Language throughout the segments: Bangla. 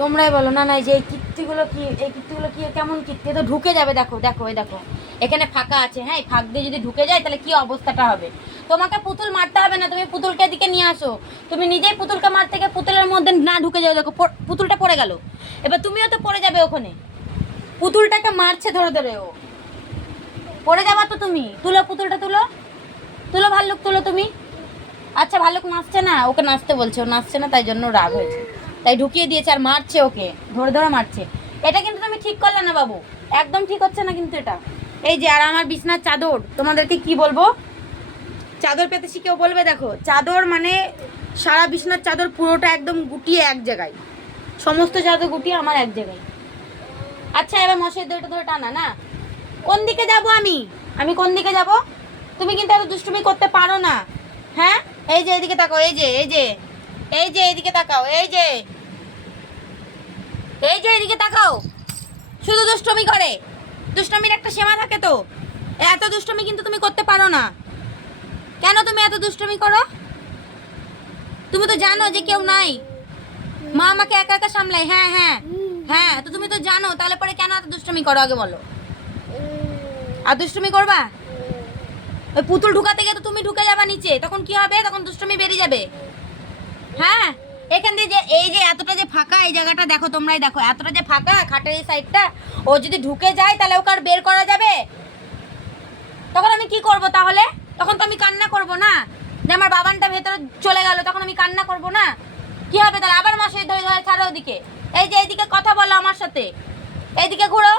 তোমরাই বলো, না না যে এই কীর্তিগুলো কি, এই কীর্তিগুলো কি, কেমন কীর্তি? তো ঢুকে যাবে, দেখো দেখো এই দেখো। এখানে ফাঁকা আছে হ্যাঁ ফাঁক দিয়ে যদি ঢুকে যায়, তাহলে কি অবস্থাটা হবে? তোমাকে পুতুল মারতে হবে না, তুমি পুতুলকে দিকে নিয়ে আসো। তুমি নিজেই পুতুলকে মারতে গিয়ে পুতুলের মধ্যে না ঢুকে যাও, দেখো পুতুলটা পড়ে গেল। এবার তুমিও তো পড়ে যাবে ওখানে। পুতুলটাকে মারছে ধরে ধরে ও। পড়ে যাবা তো তুমি। তুলো পুতুলটা, তুলো। তুলো ভাল্লুক, তুলো তুমি। আচ্ছা ভাল্লুক নাচছে না? ওকে নাচতে বলছে, ও নাচছে না, তাই জন্য রাগ হয়েছে। তাই ঢুকিয়ে দিয়েছে আর মারছে ওকে, ধরে ধরে মারছে। এটা কিন্তু তুমি ঠিক করলে না বাবু, একদম ঠিক হচ্ছে না কিন্তু এটা। এই যে, আর আমার বিছনার চাদর, তোমাদেরকে কি বলব? চাদর পেতে শিখেও বলবে, দেখো, চাদর মানে সারা বিছনার চাদর পুরোটা একদম গুটিয়ে এক জায়গায়। সমস্ত চাদর গুটিয়ে আমার এক জায়গায়। আচ্ছা এবার মশাই দড়িটা ধরে টানা, না? কোন দিকে যাব আমি? আমি কোন দিকে যাব? তুমি কিন্তু এত দুষ্টুমি করতে পারো না। হ্যাঁ? এই যে, এইদিকে তাকাও, এই যে এই যে এই যে, এইদিকে তাকাও, এই যে। এই যে এইদিকে তাকাও। শুধু দুষ্টমি করে। দুষ্টমির একটা সীমা থাকে তো। এত দুষ্টমি কিন্তু তুমি করতে পারো না। কেন তুমি এত দুষ্টমি করো? তুমি তো জানো যে কেউ নাই। মা আমাকে একা একা সামলাই হ্যাঁ হ্যাঁ হ্যাঁ তো তুমি তো জানো। তাহলে পরে কেন এত দুষ্টমি করো আগে বলো। আর দুষ্টমি করবা? ওই পুতুল ঢুকাতে গিয়ে তো তুমি ঢুকে যাবা নিচে। তখন কি হবে? তখন দুষ্টমি বেরিয়ে যাবে। হ্যাঁ? এখান দিয়ে যে, এই যে এতটা যে ফাঁকা এই জায়গাটা দেখো তোমরাই দেখো। এতটা যে ফাঁকা খাটের এই সাইডটা ও যদি ঢুকে যায় তাহলে ওকে আর বের করা যাবে? তখন আমি কি করব তাহলে? তখন তো আমি কান্না করব না? যে আমার বাবানটা ভেতরে চলে গেল, তখন আমি কান্না করব না? কি হবে তাহলে? আবার মাসে ধরে ধরে ছাড়ো ওদিকে। এই যে এইদিকে কথা বলো আমার সাথে। এইদিকে ঘুরো।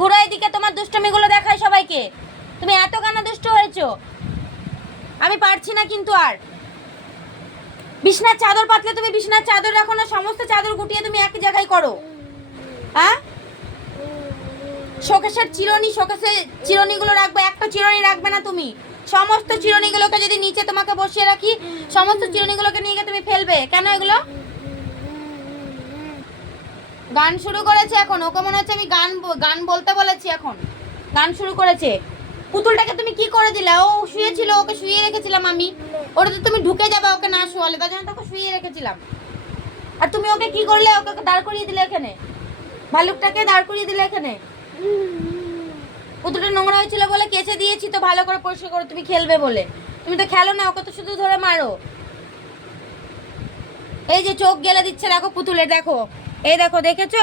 ঘুরো এইদিকে, তোমার দুষ্টমিগুলো দেখাই সবাইকে। তুমি এত কেন দুষ্ট হয়েছো? আমি পারছি না কিন্তু আর। বিছনার চাদর পাতলে তুমি বিছনার চাদর রাখো না, সমস্ত চাদর গুটিয়ে তুমি এক জায়গায় করো। হ্যাঁ? শোকেশের চিরনি শোকেশে চিরনিগুলো রাখবে, একটা চিরনি রাখবে না তুমি। সমস্ত চিরনিগুলোকে যদি নিচে তোমাকে বসিয়ে রাখি, সমস্ত চিরনিগুলোকে নিয়ে গিয়ে তুমি ফেলবে। কেন এগুলো? গান শুরু করেছে এখন, ওকে মনে হচ্ছে আমি গান গান বলতে বলেছি এখন। গান শুরু করেছে। পুতুলটাকে তুমি কি করে দিলে? ও শুয়েছিল, ওকে শুয়ে রেখেছিলাম আমি। ওটাতে তুমি ঢুকে যাবে ওকে না শোয়ালে, তার জন্য তোকে শুয়ে রেখেছিলাম। আর তুমি ওকে কি করলে? ওকে দাঁড় করিয়ে দিলে এখানে? ভালুকটাকে দাঁড় করিয়ে দিলে এখানে? পুতুলটা নোংরা হয়েছিল বলে কেচে দিয়েছি তো ভালো করে পরিষ্কার করে তুমি খেলবে বলে। তুমি তো খেলো না, ওকে তো শুধু ধরে মারো। এই যে চোখ গেলে দিচ্ছে, দেখো পুতুলে, দেখো। এই দেখো, দেখেছ?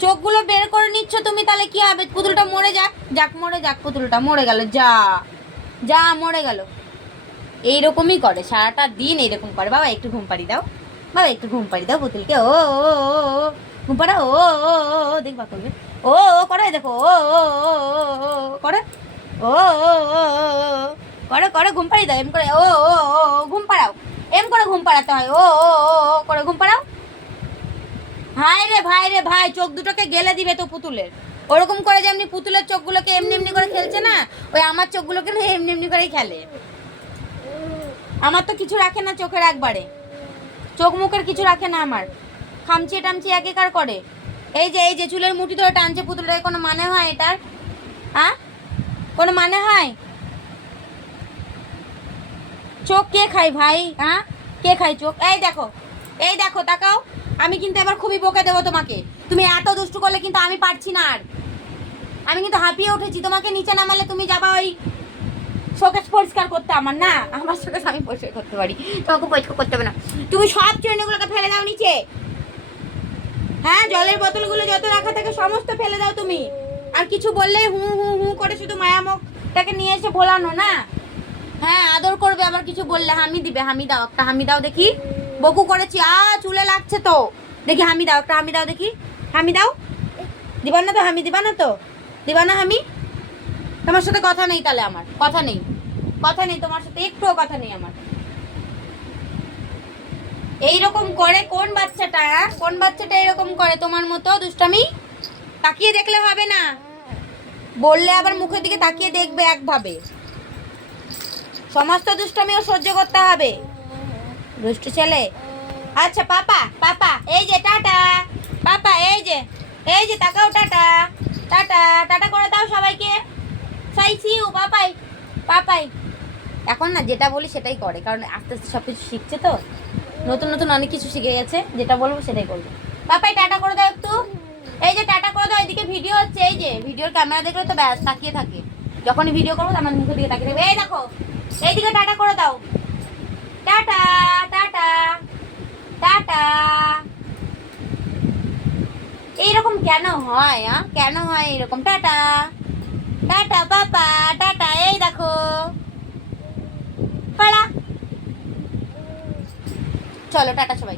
চোখগুলো বের করে নিচ্ছ তুমি তাহলে কি হবে পুতুলটা মরে যাক যাক মরে যাক পুতুলটা মরে গেল যা যা মরে গেল এইরকমই করে সারাটা দিন এইরকম করে বাবা একটু ঘুম পাড়ি দাও বাবা একটু ঘুম পাড়ি দাও পুতুলকে ও ঘুম পাড়া ও দেখবা করবে ও করে দেখো ও করে ও করে করে ঘুম পাড়ি দাও এম করে ও ঘুম পাড়াও এম করে ঘুম পাড়াতে হয় ও, করে ঘুম পাড়াও ভাই রে ভাই রে, ভাই, চোখ দুটোকে গেলে দিবে তো পুতুলের। ওরকম করে যেমনি পুতুলের চোখগুলোকে এমনি এমনি করে খেলছে না, ওই আমার চোখগুলোকে এমনি এমনি করেই খেলে। আমার তো কিছু রাখে না চোখের একবারে। চোখ মুখের কিছু রাখে না আমার। খামচি টামচি একেকার করে। এই যে এই যে, চুলের মুঠি ধরে টানছে পুতুলের কোনো মানে হয় এটার? হ্যাঁ কোনো মানে হয়? চোখ কে খায় ভাই হ্যাঁ কে খায় চোখ? এই দেখো এই দেখো, তাকাও। আমি কিন্তু এবার খুবই বকে দেবো তোমাকে। তুমি এত দুষ্টু করলে কিন্তু আমি পারছি না আর। আমি কিন্তু হাঁপিয়ে উঠেছি। তোমাকে নিচে নামালে তুমি যাবা ওই শোকেশ পরিষ্কার করতে আমার। না, আমার শোকেশ আমি পরিষ্কার করতে পারি। তোমাকে পরিষ্কার করতে হবে না। তুমি সব চিরুনিগুলোকে ফেলে দাও নিচে। হ্যাঁ জলের বোতলগুলো যত রাখা থাকে সমস্ত ফেলে দাও তুমি। আর কিছু বললেই হু হু হু করে শুধু মায়ামকটাকে নিয়ে এসে ভোলানো, না? হ্যাঁ আদর করবে আবার কিছু বললে হামি দিবে, হামি দাও একটা, হামি দাও দেখি। বকু করেছি, আ, চুলে লাগছে তো। দেখি হামি দাও, একটা হামি দাও দেখি। হামি দাও। দিবা না তো, হামি দিবা না তো। দিবা না হামি। তোমার সাথে কথা নেই তাহলে আমার, কথা নেই। কথা নেই, তোমার সাথে একটুও কথা নেই আমার। এইরকম করে কোন বাচ্চাটা? কোন বাচ্চাটা এরকম করে তোমার মতো, দুষ্টামি? তাকিয়ে দেখলে হবে না। বললে আবার মুখের দিকে তাকিয়ে দেখবে একভাবে। সমস্ত দুষ্টমিও সহ্য করতে হবে। দুষ্টু ছেলে। আচ্ছা পাপা পাপা, এই যে, টাটা। পাপা, এই যে এই যে, তাকাও, টাটা টাটা টাটা করে দাও সবাইকে। সাইছিউ পাপাই পাপাই। এখন না, যেটা বলি সেটাই করে, কারণ আস্তে আস্তে সব কিছু শিখছে তো। নতুন নতুন অনেক কিছু শিখে গেছে, যেটা বলব সেটাই করব পাপাই, টাটা করে দাও একটু। এই যে, টাটা করে দাও, এদিকে ভিডিও হচ্ছে, এই যে, ভিডিওর ক্যামেরা দেখলে তো ব্যাস, তাকিয়ে থাকে। যখনই ভিডিও করব আমার মুখের দিকে তাকিয়ে থাকবে। এই দেখো, এইদিকে টাটা করে দাও। টাটা। টাটা। এইরকম কেন হয়, আ? কেন হয় এরকম টাটা। টাটা, পাপা। টাটা, এই দেখো। পালা। চলো, টাটা সবাই